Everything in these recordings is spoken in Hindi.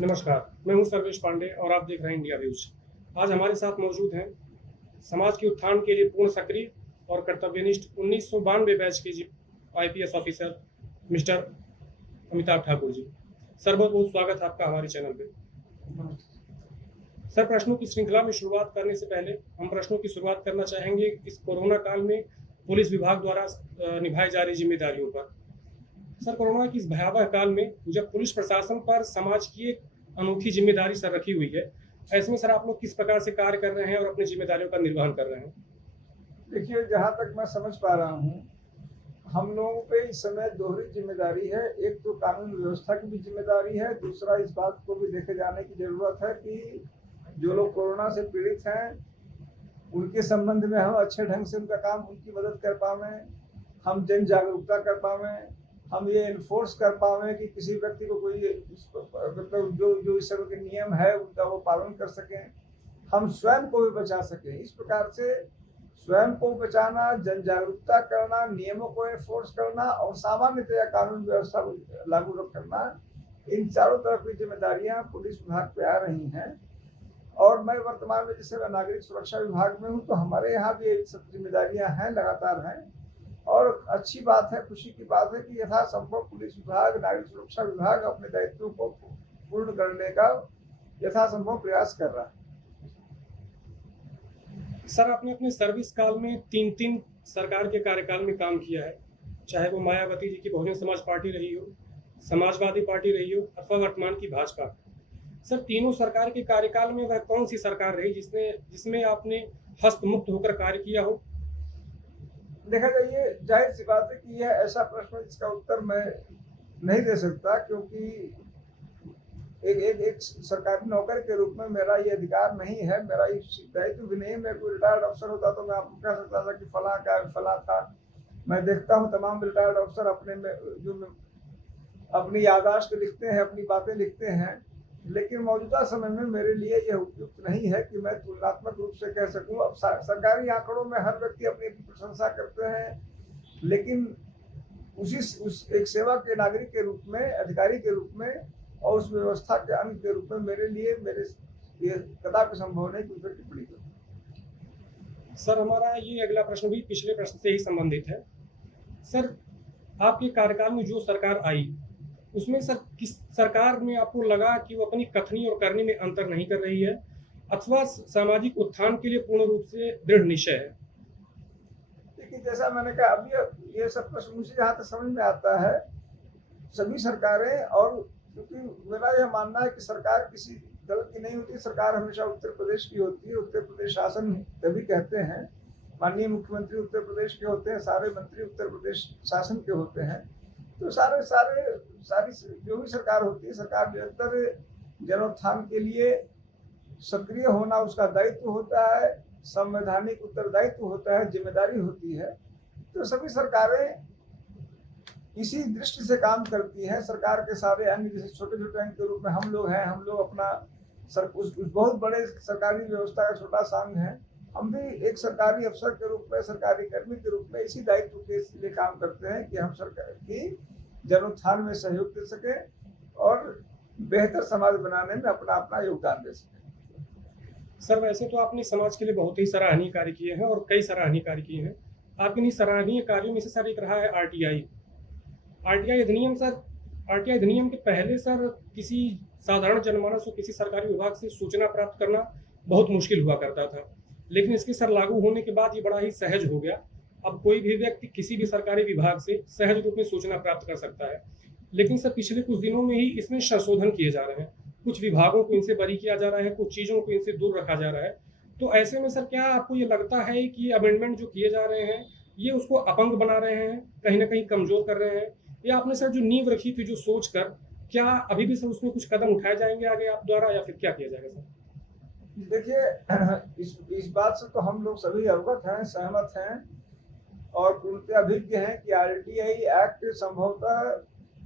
नमस्कार, मैं हूं सर्वेश पांडे और आप देख रहे हैं इंडिया व्यूज। आज हमारे साथ मौजूद हैं समाज के उत्थान के लिए पूर्ण सक्रिय और कर्तव्यनिष्ठ 1992 बैच के IPS officer mister Amitabh Thakur ji. Sir, बहुत बहुत स्वागत है आपका हमारे चैनल पे। सर, प्रश्नों की श्रृंखला में शुरुआत करने से पहले हम प्रश्नों की शुरुआत करना चाहेंगे इस कोरोना काल में पुलिस विभाग द्वारा निभाई जा रही जिम्मेदारियों पर। सर, कोरोना की इस भयावह काल में जब पुलिस प्रशासन पर समाज की एक अनोखी जिम्मेदारी सर रखी हुई है, ऐसे में सर आप लोग किस प्रकार से कार्य कर रहे हैं और अपनी जिम्मेदारियों का निर्वहन कर रहे हैं? देखिए, जहाँ तक मैं समझ पा रहा हूँ, हम लोगों पे इस समय दोहरी जिम्मेदारी है। एक तो कानून व्यवस्था की भी जिम्मेदारी है, दूसरा इस बात को भी देखे जाने की जरूरत है कि जो लोग कोरोना से पीड़ित हैं उनके संबंध में हम अच्छे ढंग से उनका काम, उनकी मदद कर पावें, हम जन जागरूकता कर पावें, हम ये इन्फोर्स कर पावें कि किसी व्यक्ति को कोई मतलब जो इस समय के नियम है उनका वो पालन कर सकें, हम स्वयं को भी बचा सकें। इस प्रकार से स्वयं को बचाना, जन जागरूकता करना, नियमों को इन्फोर्स करना और सामान्यतया कानून व्यवस्था को लागू करना, इन चारों तरफ की जिम्मेदारियां पुलिस विभाग पे आ रही हैं। और मैं वर्तमान में जैसे मैं नागरिक सुरक्षा विभाग में हूँ, तो हमारे यहाँ भी ये सब जिम्मेदारियां हैं, लगातार हैं। और अच्छी बात है, खुशी की बात है कि यथासंभव पुलिस विभाग, नागरिक सुरक्षा विभाग अपने दायित्वों को पूर्ण करने का यथासंभव प्रयास कर रहा है। सर, आपने अपने सर्विस काल में तीन सरकार के कार्यकाल में काम किया है, चाहे वो मायावती जी की बहुजन समाज पार्टी रही हो, समाजवादी पार्टी रही हो अथवा वर्तमान की भाजपा। सर, तीनों सरकार के कार्यकाल में वह कौन सी सरकार रही जिसमें आपने हस्तमुक्त होकर कार्य किया हो? देखा जाइए, जाहिर सी बात है कि यह ऐसा प्रश्न है जिसका उत्तर मैं नहीं दे सकता, क्योंकि एक सरकारी नौकर के रूप में मेरा ये अधिकार नहीं है, मेरा ये दायित्व भी नहीं। मैं कोई रिटायर्ड अफसर होता तो मैं आपको कह सकता था कि फला का फला था। मैं देखता हूँ तमाम रिटायर्ड अफसर अपनी याददाश्त लिखते हैं, अपनी बातें लिखते हैं, लेकिन मौजूदा समय में मेरे लिए यह उपयुक्त नहीं है कि मैं तुलनात्मक रूप से कह सकूं। अब सरकारी आंकड़ों में हर व्यक्ति अपनी प्रशंसा करते हैं, लेकिन उस एक सेवा के नागरिक के रूप में, अधिकारी के रूप में और उस व्यवस्था के अंग के रूप में मेरे लिए ये कदापि संभव नहीं कि उस पर टिप्पणी करूं। सर, हमारा ये अगला प्रश्न भी पिछले प्रश्न से ही संबंधित है। सर, आपके कार्यकाल में जो सरकार आई उसमें सर किस सरकार में आपको लगा कि वो अपनी कथनी और करनी में अंतर नहीं कर रही है अथवा सामाजिक उत्थान के लिए पूर्ण रूप से दृढ़ निश्चय है? देखिए, जैसा मैंने कहा, अब ये सब प्रश्न मुझे जहाँ तक समझ में आता है, सभी सरकारें, और क्योंकि मेरा यह मानना है कि सरकार किसी दल की नहीं होती, सरकार हमेशा उत्तर प्रदेश की होती है। उत्तर प्रदेश शासन तभी कहते हैं, माननीय मुख्यमंत्री उत्तर प्रदेश के होते हैं, सारे मंत्री उत्तर प्रदेश शासन के होते हैं। तो सारी जो भी सरकार होती है, सरकार निरंतर जनोत्थान के लिए सक्रिय होना उसका दायित्व होता है, संवैधानिक उत्तरदायित्व होता है, जिम्मेदारी होती है। तो सभी सरकारें इसी दृष्टि से काम करती हैं। सरकार के सारे अंग, जैसे छोटे छोटे अंग के रूप में हम लोग हैं, हम लोग अपना उस बहुत बड़े सरकारी व्यवस्था का छोटा सा अंग है। हम भी एक सरकारी अफसर के रूप में, सरकारी कर्मी के रूप में इसी दायित्व के लिए काम करते हैं कि हम सरकार की जनोत्थान में सहयोग दे सकें और बेहतर समाज बनाने में अपना योगदान दे सकें। सर, वैसे तो आपने समाज के लिए बहुत ही सराहनीय कार्य किए हैं और कई सराहनीय कार्य किए हैं। आपके इन सराहनीय कार्यों में से सर एक रहा है आरटीआई अधिनियम। सर, आरटीआई अधिनियम के पहले सर किसी साधारण जनमानस को किसी सरकारी विभाग से सूचना प्राप्त करना बहुत मुश्किल हुआ करता था, लेकिन इसके सर लागू होने के बाद ये बड़ा ही सहज हो गया। अब कोई भी व्यक्ति किसी भी सरकारी विभाग से सहज रूप में सूचना प्राप्त कर सकता है। लेकिन सर पिछले कुछ दिनों में ही इसमें संशोधन किए जा रहे हैं, कुछ विभागों को इनसे बरी किया जा रहा है, कुछ चीज़ों को इनसे दूर रखा जा रहा है। तो ऐसे में सर क्या आपको ये लगता है कि अमेंडमेंट जो किए जा रहे हैं ये उसको अपंग बना रहे हैं, कहीं ना कहीं कमजोर कर रहे हैं, या आपने सर जो नींव रखी थी जो सोच कर, क्या अभी भी सर उसमें कुछ कदम उठाए जाएंगे आगे आप द्वारा, या फिर क्या किया जाएगा सर? देखिए, इस बात से तो हम लोग सभी अवगत हैं, सहमत हैं और पूर्णतः अभिज्ञ हैं कि आरटीआई एक्ट संभवतः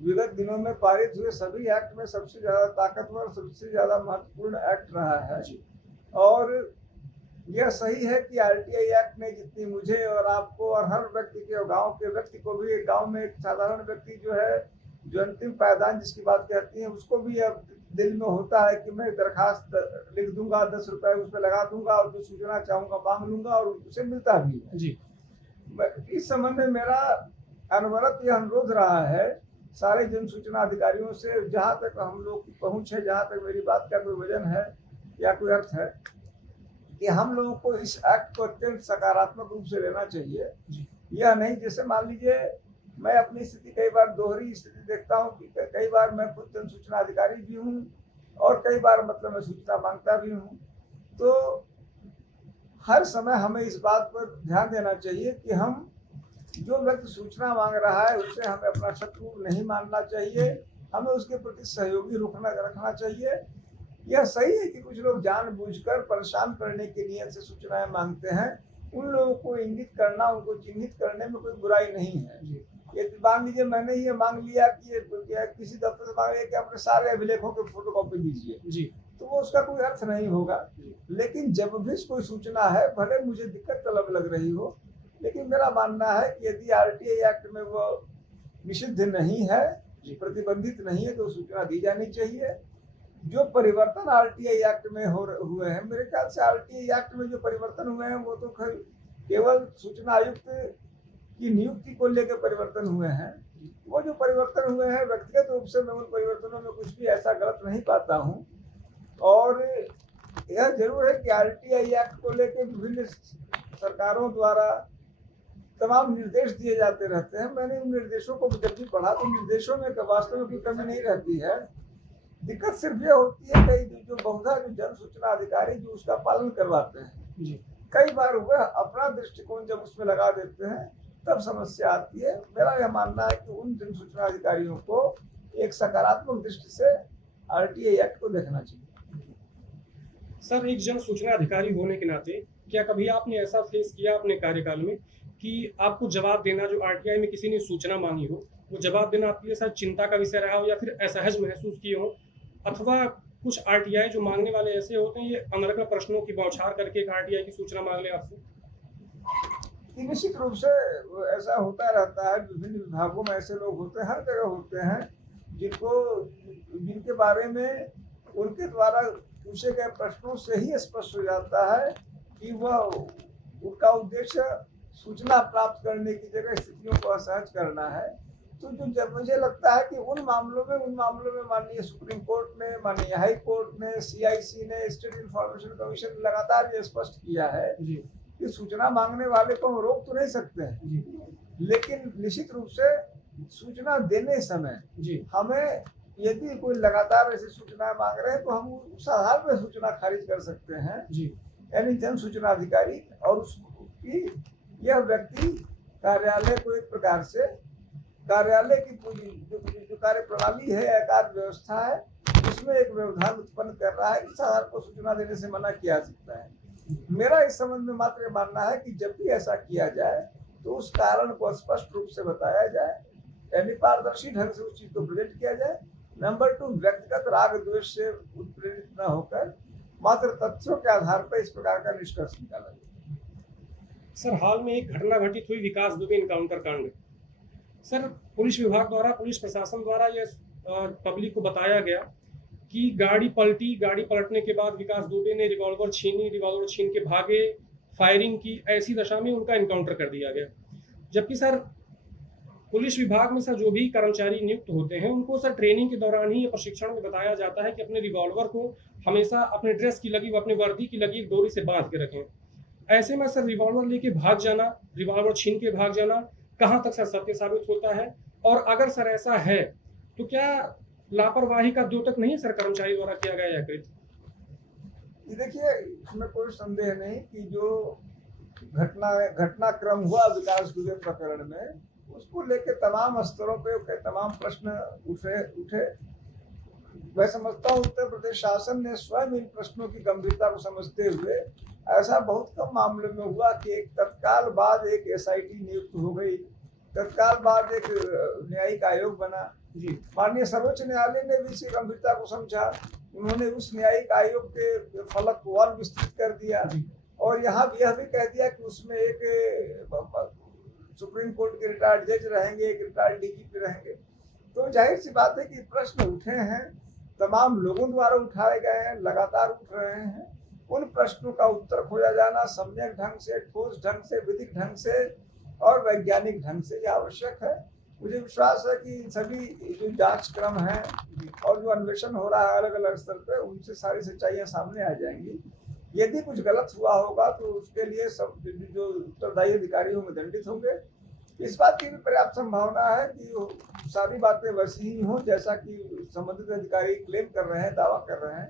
विगत दिनों में पारित हुए सभी एक्ट में सबसे ज्यादा ताकतवर, सबसे ज्यादा महत्वपूर्ण एक्ट रहा है। और यह सही है कि आरटीआई एक्ट ने जितनी मुझे और आपको और हर व्यक्ति के, गांव के व्यक्ति को भी, एक गांव में एक साधारण व्यक्ति जो है, जो अंतिम पायदान जिसकी बात कहती है, उसको भी अब दिल में होता है कि मैं दरखास्त लिख दूंगा, 10 रुपए उस पर लगा दूंगा और जो सूचना चाहूंगा मांग लूंगा, और उसे मिलता भी है जी। इस संबंध में मेरा अनवरत यह अनुरोध रहा है सारे जन सूचना अधिकारियों से, जहाँ तक हम लोग की पहुंच है, जहाँ तक मेरी बात का कोई वजन है या कोई अर्थ है, कि हम लोगों को इस एक्ट को अत्यंत सकारात्मक रूप से लेना चाहिए। यह नहीं, जैसे मान लीजिए मैं अपनी स्थिति कई बार दोहरी स्थिति देखता हूँ कि कई बार मैं खुद जन सूचना अधिकारी भी हूँ और कई बार मतलब मैं सूचना मांगता भी हूँ। तो हर समय हमें इस बात पर ध्यान देना चाहिए कि हम, जो व्यक्ति सूचना मांग रहा है उससे हमें अपना शत्रु नहीं मानना चाहिए, हमें उसके प्रति सहयोगी रखना चाहिए। यह सही है कि कुछ लोग जानबूझकर परेशान करने की नियत से सूचनाएं मांगते हैं, उन लोगों को इंगित करना, उनको चिन्हित करने में कोई बुराई नहीं है। यदि मान लीजिए मैंने ये मांग लिया कि किसी दफ्तर से मांग लिया कि अपने सारे अभिलेखों के फोटोकॉपी दीजिए, तो वो उसका कोई अर्थ नहीं होगा। लेकिन जब भी कोई सूचना है, भले मुझे दिक्कत तलब लग रही हो, लेकिन मेरा मानना है कि यदि आरटीआई एक्ट में वो निषिद्ध नहीं है, प्रतिबंधित नहीं है, तो सूचना दी जानी चाहिए। जो परिवर्तन आरटीआई एक्ट में हुए हैं, मेरे ख्याल से आरटीआई एक्ट में जो परिवर्तन हुए हैं वो तो केवल सूचना आयुक्त की नियुक्ति को लेकर परिवर्तन हुए हैं। वो जो परिवर्तन हुए हैं, व्यक्तिगत रूप से मैं उन परिवर्तनों में कुछ भी ऐसा गलत नहीं पाता हूँ। और यह जरूर है कि आरटीआई एक्ट को लेकर विभिन्न सरकारों द्वारा तमाम निर्देश दिए जाते रहते हैं। मैंने उन निर्देशों को जब भी पढ़ा तो निर्देशों में वास्तव में कोई कमी नहीं रहती है। दिक्कत सिर्फ ये होती है कई जो बहुधा जो जन सूचना अधिकारी जो उसका पालन करवाते हैं, कई बार वह अपना दृष्टिकोण जब उसमें लगा देते हैं तब समस्या आती है। मेरा यह मानना है कि उन जन सूचना अधिकारियों को एक सकारात्मक दृष्टि से आरटीआई एक्ट को देखना चाहिए। सर, एक जन सूचना अधिकारी होने के नाते क्या कभी आपने ऐसा फेस किया अपने कार्यकाल में कि आपको जवाब देना, जो आरटीआई में किसी ने सूचना मांगी हो, वो जवाब देना आपके लिए शायद चिंता का विषय रहा हो या फिर असहज महसूस किए हो, अथवा कुछ आरटीआई जो मांगने वाले ऐसे होते हैं, ये अनर्गल प्रश्नों की बौछार करके एक आरटीआई की सूचना मांग ले आपसे? निश्चित रूप से ऐसा होता रहता है। विभिन्न विभागों में ऐसे लोग होते हैं, हर जगह होते हैं, जिनके बारे में उनके द्वारा पूछे गए प्रश्नों से ही स्पष्ट हो जाता है कि वह, उनका उद्देश्य सूचना प्राप्त करने की जगह स्थितियों को असहज करना है। तो जो मुझे लगता है कि उन मामलों में माननीय सुप्रीम कोर्ट ने, माननीय हाई कोर्ट ने, सीआईसी ने, स्टेट इंफॉर्मेशन कमीशन ने लगातार ये स्पष्ट किया है कि सूचना मांगने वाले को हम रोक तो नहीं सकते हैं, लेकिन निश्चित रूप से सूचना देने समय हमें, यदि कोई लगातार ऐसी सूचनाएं मांग रहे हैं तो हम उस आधार पर सूचना खारिज कर सकते हैं। यानी जन सूचना अधिकारी और उसकी, यह व्यक्ति कार्यालय को एक प्रकार से, कार्यालय की पूरी जो कार्य प्रणाली है या कार्य व्यवस्था है, उसमें एक व्यवधान उत्पन्न कर रहा है कि साधारण को सूचना देने से मना किया जा सकता है। मेरा इस संबंध में मात्र मानना है कि जब भी ऐसा किया जाए तो उस कारण को स्पष्ट रूप से बताया जाए, यानी पारदर्शी ढंग से उस चीज को प्रेजेंट किया जाए। नंबर 2, व्यक्तिगत राग द्वेष से उत्प्रेरित न होकर मात्र तथ्यों के आधार पर इस प्रकार का निष्कर्ष निकाला जाए। सर, हाल में एक घटना घटित हुई, विकास दुबे इनकाउंटर कांड। सर, पुलिस विभाग द्वारा, पुलिस प्रशासन द्वारा यह पब्लिक को बताया गया कि गाड़ी पलटी, गाड़ी पलटने के बाद विकास दुबे ने रिवॉल्वर छीन के भागे, फायरिंग की, ऐसी दशा में उनका इनकाउंटर कर दिया गया। जबकि सर, पुलिस विभाग में सर जो भी कर्मचारी नियुक्त होते हैं, उनको सर ट्रेनिंग के दौरान ही प्रशिक्षण में बताया जाता है कि अपने रिवॉल्वर को हमेशा अपने ड्रेस की लगी, अपने वर्दी की लगी डोरी से बांध के रखें। ऐसे में सर रिवॉल्वर लेके भाग जाना, रिवॉल्वर छीन के भाग जाना, कहाँ तक सर सत्य साबित होता है? और अगर सर ऐसा है तो क्या लापरवाही का द्योतक नहीं सर कर्मचारी द्वारा किया गया यह कृत्य? देखिए, इसमें कोई संदेह नहीं कि जो घटनाक्रम हुआ विकास दुबे प्रकरण में, उसको लेकर तमाम स्तरों पे तमाम प्रश्न उठे। मैं समझता हूँ उत्तर प्रदेश शासन ने स्वयं इन प्रश्नों की गंभीरता को समझते हुए, ऐसा बहुत कम मामले में हुआ कि एक तत्काल बाद एक एसआईटी नियुक्त हो गई, तत्काल बाद एक न्यायिक आयोग बना। माननीय सर्वोच्च न्यायालय ने भी इसी गंभीरता को समझा, उन्होंने उस न्यायिक आयोग के फलक को और विस्तृत कर दिया और यहाँ यह भी कह दिया कि उसमें एक सुप्रीम कोर्ट के रिटायर्ड जज रहेंगे, एक रिटायर्ड डीजीपी रहेंगे। तो जाहिर सी बात है कि प्रश्न उठे हैं, तमाम लोगों द्वारा उठाए गए हैं, लगातार उठ रहे हैं। उन प्रश्नों का उत्तर खोजा जाना सम्यक ढंग से, ठोस ढंग से, विधिक ढंग से और वैज्ञानिक ढंग से ये आवश्यक है। मुझे विश्वास है कि इन सभी जो जांच क्रम है और जो अन्वेषण हो रहा है अलग अलग स्तर पे, उनसे सारी सच्चाइयाँ सामने आ जाएंगी। यदि कुछ गलत हुआ होगा तो उसके लिए सब जो उत्तरदायी अधिकारी होंगे दंडित होंगे। इस बात की भी पर्याप्त संभावना है कि सारी बातें वैसी ही हों जैसा कि संबंधित अधिकारी क्लेम कर रहे हैं, दावा कर रहे हैं।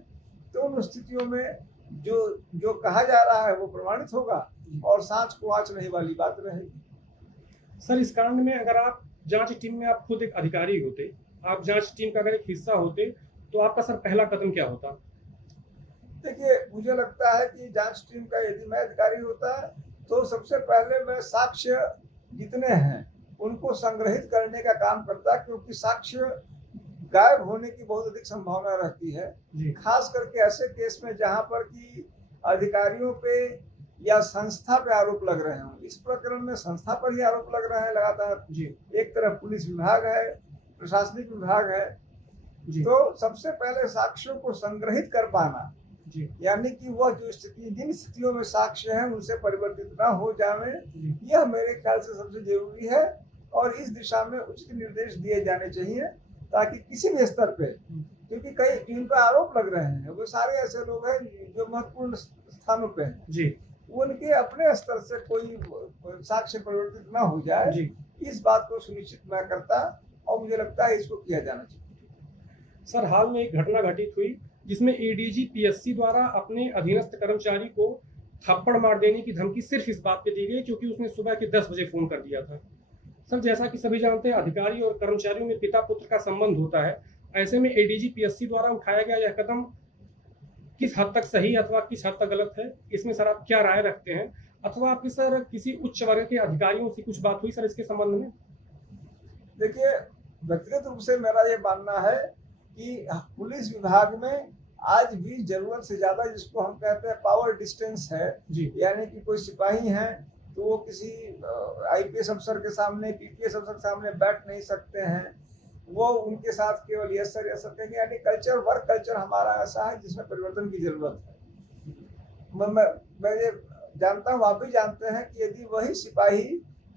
तो उन स्थितियों में जो कहा जा रहा है वो प्रमाणित होगा और सांच को आंच नहीं वाली बात रहेगी। सर, इस कांड में अगर आप जांच टीम में आप खुद एक अधिकारी होते, आप जांच टीम का अगर एक हिस्सा होते, तो आपका सर पहला कदम क्या होता? देखिए, मुझे लगता है कि जांच टीम का यदि मैं अधिकारी होता तो सबसे पहले मैं साक्ष्य जितने हैं उनको संग्रहित करने का काम करता, क्योंकि साक्ष्य गायब होने की बहुत अधिक संभावना रहती है, खास करके ऐसे केस में जहां पर कि अधिकारियों पे या संस्था पे आरोप लग रहे हों। इस प्रकरण में संस्था पर ही आरोप लग रहे हैं लगातार। एक तरफ पुलिस विभाग है, प्रशासनिक विभाग है, तो सबसे पहले साक्ष्यों को संग्रहित कर पाना, यानी कि वह जो स्थिति, जिन स्थितियों में साक्ष्य हैं उनसे परिवर्तित न हो जाए, यह मेरे ख्याल से सबसे जरूरी है। और इस दिशा में उचित निर्देश दिए जाने चाहिए ताकि किसी भी स्तर पे, क्योंकि कई जिन पर आरोप लग रहे हैं वो सारे ऐसे लोग हैं जो महत्वपूर्ण स्थानों पे हैं, उनके अपने स्तर से कोई साक्ष्य परिवर्तित न हो जाए, इस बात को सुनिश्चित मैं करता और मुझे लगता है इसको किया जाना चाहिए। सर, हाल में एक घटना घटित हुई जिसमें एडीजी पीएससी द्वारा अपने अधीनस्थ कर्मचारी को थप्पड़ मार देने की धमकी सिर्फ इस बात पे दी गई क्योंकि उसने सुबह के 10 बजे फोन कर दिया था। सर, जैसा कि सभी जानते हैं, अधिकारी और कर्मचारियों में पिता पुत्र का संबंध होता है। ऐसे में एडीजी पीएससी द्वारा उठाया गया यह कदम किस हद तक सही अथवा किस हद तक गलत है, इसमें सर आप क्या राय रखते हैं? अथवा आपकी सर किसी उच्च वर्ग के अधिकारियों से कुछ बात हुई सर इसके संबंध में? देखिए, व्यक्तिगत रूप से मेरा ये मानना है कि पुलिस विभाग में आज भी जरूरत से ज्यादा, जिसको हम कहते हैं पावर डिस्टेंस है, यानी कि कोई सिपाही हैं तो वो किसी आईपीएस अफसर के सामने, पीपीएस अफसर के सामने बैठ नहीं सकते हैं, वो उनके साथ केवल यस सर कहेंगे। यानी कल्चर, वर्क कल्चर हमारा ऐसा है जिसमें परिवर्तन की जरूरत है। मैं ये जानता हूँ, आप भी जानते हैं कि यदि वही सिपाही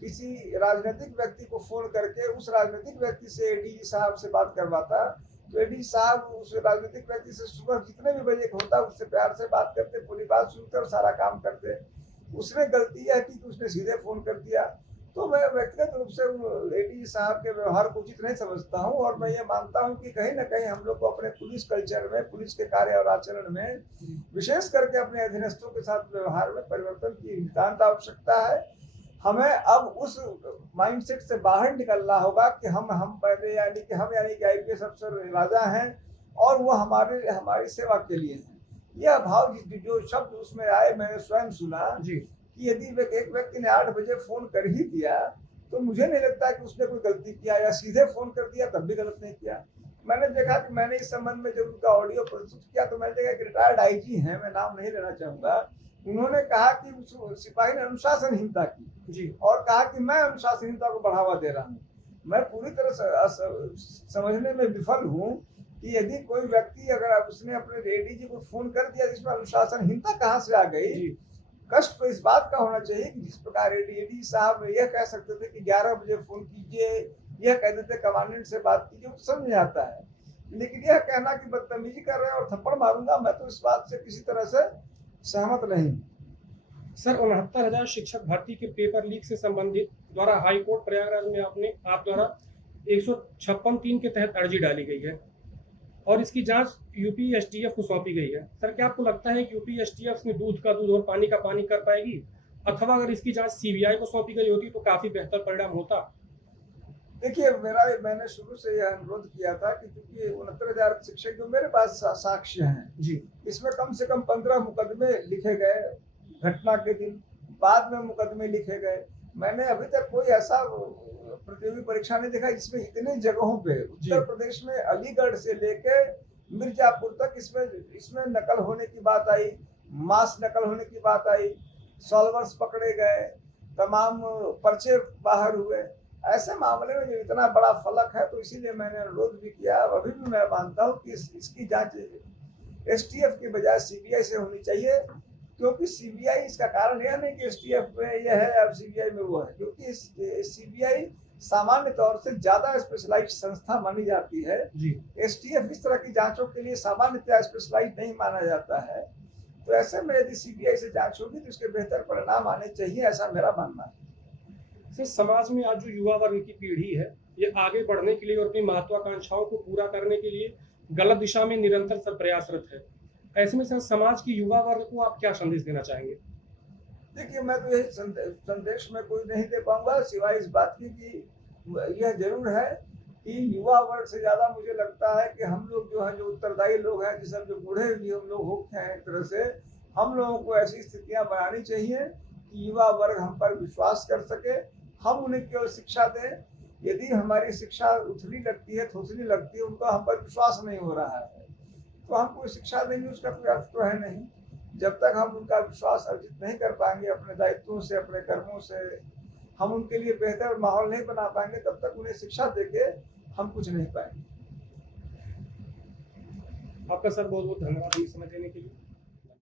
किसी राजनीतिक व्यक्ति को फोन करके उस राजनीतिक व्यक्ति से एडीजी साहब से बात करवाता, तो एडीजी साहब उस राजनीतिक व्यक्ति से सुबह जितने भी बजे होता उससे प्यार से बात करते, पूरी बात सुनते और सारा काम करते। उसने गलती है कि उसने सीधे फोन कर दिया। तो मैं व्यक्तिगत रूप से एडीजी साहब के व्यवहार को उचित नहीं समझता हूं, और मैं ये मानता हूं कि कहीं ना कहीं हम लोग को अपने पुलिस कल्चर में, पुलिस के कार्य और आचरण में, विशेष करके अपने अधीनस्थों के साथ व्यवहार में परिवर्तन की नितांत आवश्यकता है। हमें अब उस माइंडसेट से बाहर निकलना होगा कि हम पहले यानी कि आईपीएस अफसर राजा हैं और वो हमारी सेवा के लिए हैं। यह भाव जो शब्द उसमें आए, मैंने स्वयं सुना कि यदि एक व्यक्ति ने 8 बजे फोन कर ही दिया तो मुझे नहीं लगता कि उसने कोई गलती किया, या सीधे फोन कर दिया तब भी गलत नहीं किया। मैंने देखा कि मैंने इस संबंध में जब उनका ऑडियो प्रस्तुत किया तो मैंने देखा कि रिटायर्ड आईजी हैं, मैं नाम नहीं लेना चाहूंगा, उन्होंने कहा कि उस सिपाही ने अनुशासनहीनता की और कहा कि मैं अनुशासनहीनता को बढ़ावा दे रहा हूँ। मैं पूरी तरह से समझने में विफल हूँ कि यदि कोई व्यक्ति, अगर उसने अपने एडीजी को फोन कर दिया जिसमें अनुशासनहीनता कहाँ से आ गई। कष्ट तो इस बात का होना चाहिए कि जिस प्रकार एडीजी साहब यह कह सकते थे कि 11 बजे फोन कीजिए, यह कह देते कमांडेंट से बात कीजिए, तो समझ में आता है। लेकिन यह कहना कि बदतमीजी कर रहे हैं और थप्पड़ मारूंगा, मैं तो इस बात से किसी तरह से सहमत नहीं। सर, 69,000 शिक्षक भर्ती के पेपर लीक से संबंधित द्वारा हाईकोर्ट प्रयागराज में आप द्वारा 156(3) के तहत अर्जी डाली गई है और इसकी जांच यूपी एसटीएफ को सौंपी गई है। सर, क्या आपको लगता है कि यूपी एसटीएफ में दूध का दूध और पानी का पानी कर पाएगी, अथवा अगर इसकी जांच सीबीआई को सौंपी गई होती तो काफी बेहतर परिणाम होता? देखिए, मैंने शुरू से यह अनुरोध किया था कि क्योंकि 69,000 शिक्षक जो मेरे पास साक्ष्य हैं, इसमें कम से कम 15 मुकदमे लिखे गए घटना के दिन, बाद में मुकदमे लिखे गए। मैंने अभी तक कोई ऐसा प्रतियोगी परीक्षा नहीं देखा जिसमें इतने जगहों पे, उत्तर प्रदेश में अलीगढ़ से लेके मिर्जापुर तक इसमें नकल होने की बात आई, मास नकल होने की बात आई। सॉल्वर्स पकड़े गए, तमाम पर्चे बाहर हुए। ऐसे मामले में जो इतना बड़ा फलक है, तो इसीलिए मैंने अनुरोध भी किया। अभी भी मैं मानता हूँ कि इसकी जांच एसटीएफ की बजाय सीबीआई से होनी चाहिए, क्योंकि सीबीआई, इसका कारण यह नहीं कि एसटीएफ में यह है अब सीबीआई में वो है, क्योंकि सीबीआई सामान्य तौर से ज्यादा स्पेशलाइज्ड संस्था मानी जाती है। एसटीएफ इस तरह की जांचों के लिए सामान्यतः स्पेशलाइज्ड नहीं माना जाता है। तो ऐसे में यदि सीबीआई से जांच होगी तो इसके बेहतर परिणाम आने चाहिए, ऐसा मेरा मानना है। सर, समाज में आज जो युवा वर्ग की पीढ़ी है, ये आगे बढ़ने के लिए और अपनी महत्वाकांक्षाओं को पूरा करने के लिए गलत दिशा में निरंतर सर प्रयासरत है। ऐसे में सर, समाज की युवा वर्ग को आप क्या संदेश देना चाहेंगे? देखिए, मैं तो यही संदेश में कोई नहीं दे पाऊंगा, सिवाय इस बात की कि यह जरूर है कि युवा वर्ग से ज्यादा मुझे लगता है कि हम लोग जो है, जो उत्तरदायी लोग हैं, जिस जो बूढ़े भी हम लोग होते हैं, एक तरह से हम लोगों को ऐसी स्थितियां बनानी चाहिए कि युवा वर्ग हम पर विश्वास कर सके, हम उन्हें केवल शिक्षा दें। यदि हमारी शिक्षा उथली लगती है, थोथली लगती है, उनका हम पर विश्वास नहीं हो रहा है, तो हम कोई शिक्षा देंगे उसका कोई अर्थ तो है नहीं। जब तक हम उनका विश्वास अर्जित नहीं कर पाएंगे अपने दायित्वों से, अपने कर्मों से, हम उनके लिए बेहतर माहौल नहीं बना पाएंगे, तब तक उन्हें शिक्षा देके हम कुछ नहीं पाएंगे। आपका सर बहुत बहुत धन्यवाद ये समय देने के लिए।